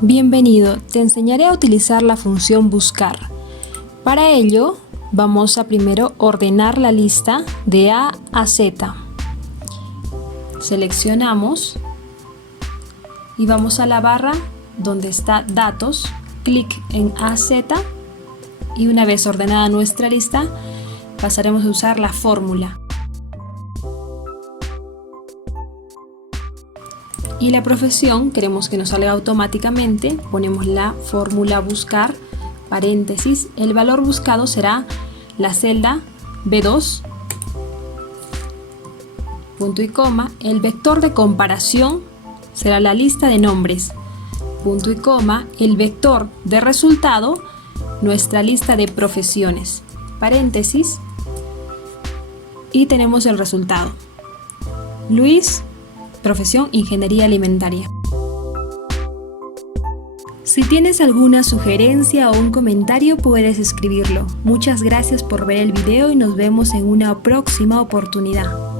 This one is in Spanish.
Bienvenido, te enseñaré a utilizar la función buscar. Para ello, vamos a primero ordenar la lista de A a Z. Seleccionamos y vamos a la barra donde está datos, clic en AZ y una vez ordenada nuestra lista, pasaremos a usar la fórmula. Y la profesión queremos que nos salga automáticamente, ponemos la fórmula buscar, paréntesis, el valor buscado será la celda B2, punto y coma, el vector de comparación será la lista de nombres, punto y coma, el vector de resultado, nuestra lista de profesiones, paréntesis, y tenemos el resultado. Luis, profesión ingeniería alimentaria. Si tienes alguna sugerencia o un comentario puedes escribirlo. Muchas gracias por ver el video y nos vemos en una próxima oportunidad.